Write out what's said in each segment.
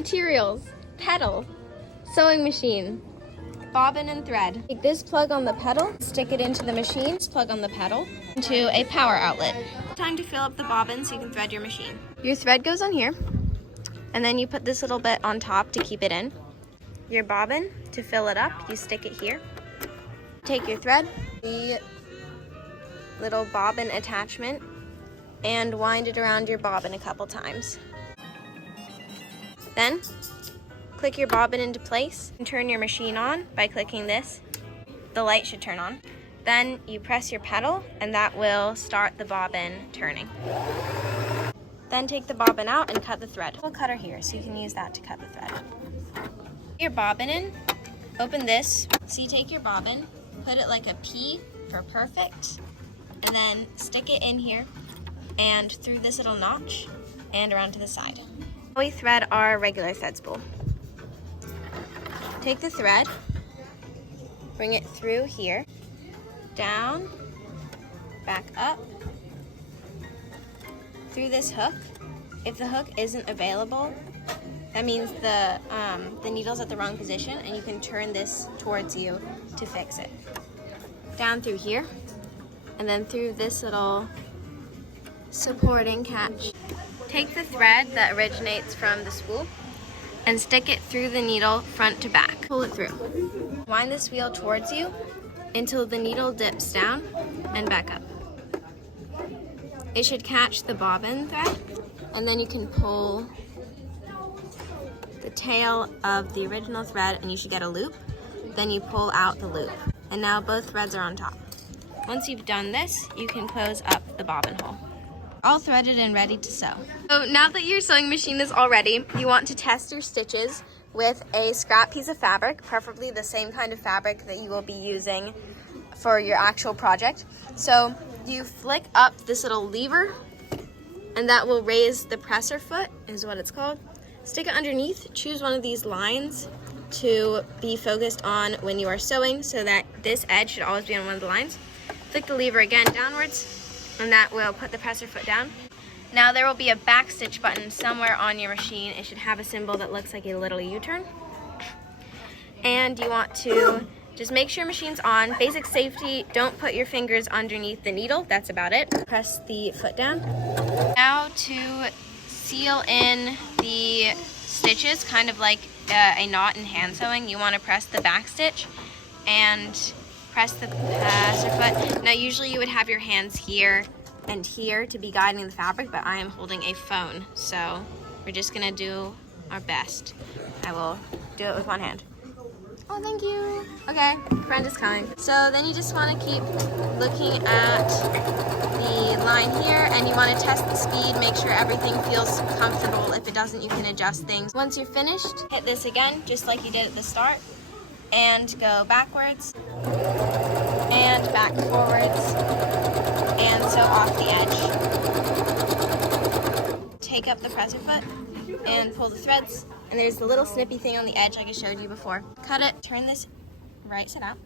materials, pedal, sewing machine, bobbin and thread. Take this plug on the pedal, stick it into the machine, this plug on the pedal, into a power outlet. Time to fill up the bobbin so you can thread your machine. Your thread goes on here, and then you put this little bit on top to keep it in. Your bobbin, to fill it up, you stick it here. Take your thread, the little bobbin attachment, and wind it around your bobbin a couple times. Then, click your bobbin into place and turn your machine on by clicking this. The light should turn on. Then you press your pedal and that will start the bobbin turning. Then take the bobbin out and cut the thread. We'll cut her here so you can use that to cut the thread. Your bobbin in, open this. So you take your bobbin, put it like a P for perfect, and then stick it in here and through this little notch and around to the side. We thread our regular thread spool. Take the thread, bring it through here, down, back up, through this hook. If the hook isn't available, that means the needle's at the wrong position and you can turn this towards you to fix it. Down through here, and then through this little supporting catch. Take the thread that originates from the spool and stick it through the needle front to back. Pull it through. Wind this wheel towards you until the needle dips down and back up. It should catch the bobbin thread, and then you can pull the tail of the original thread and you should get a loop. Then you pull out the loop. And now both threads are on top. Once you've done this, you can close up the bobbin hole. All threaded and ready to sew. So now that your sewing machine is all ready, you want to test your stitches with a scrap piece of fabric, preferably the same kind of fabric that you will be using for your actual project. So you flick up this little lever and that will raise the presser foot, is what it's called. Stick it underneath, choose one of these lines to be focused on when you are sewing so that this edge should always be on one of the lines. Flick the lever again downwards, and that will put the presser foot down. Now there will be a back stitch button somewhere on your machine. It should have a symbol that looks like a little U-turn. And you want to just make sure your machine's on. Basic safety, don't put your fingers underneath the needle. That's about it. Press the foot down. Now to seal in the stitches, kind of like a knot in hand sewing, you want to press the back stitch and press the presser foot. Now usually you would have your hands here and here to be guiding the fabric, but I am holding a phone, so we're just gonna do our best. I will do it with one hand. Oh, thank you. Okay, friend is coming. So then you just want to keep looking at the line here, and you want to test the speed, make sure everything feels comfortable. If it doesn't, you can adjust things. Once you're finished, hit this again, just like you did at the start, and go backwards, and back forwards, and sew off the edge. Take up the presser foot and pull the threads, and there's the little snippy thing on the edge like I showed you before. Cut it, turn this right side out,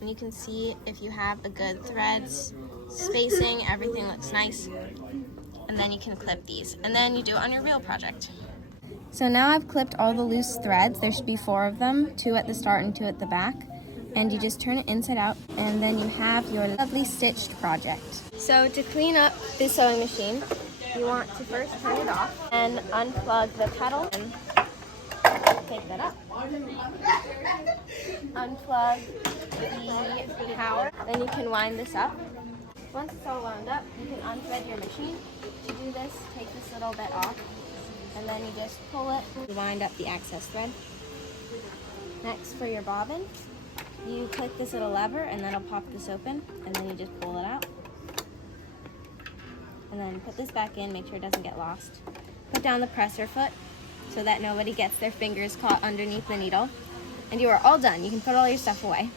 and you can see if you have a good threads spacing, everything looks nice, and then you can clip these, and then you do it on your real project. So now I've clipped all the loose threads. There should be 4 of them, 2 at the start and 2 at the back. And you just turn it inside out, and then you have your lovely stitched project. So to clean up the sewing machine, you want to first turn it off and unplug the pedal and take that up. Unplug the power, then you can wind this up. Once it's all wound up, you can unthread your machine. To do this, take this little bit off, and then you just pull it and wind up the excess thread. Next, for your bobbin, you click this little lever and that'll pop this open, and then you just pull it out. And then put this back in, make sure it doesn't get lost. Put down the presser foot so that nobody gets their fingers caught underneath the needle. And you are all done. You can put all your stuff away.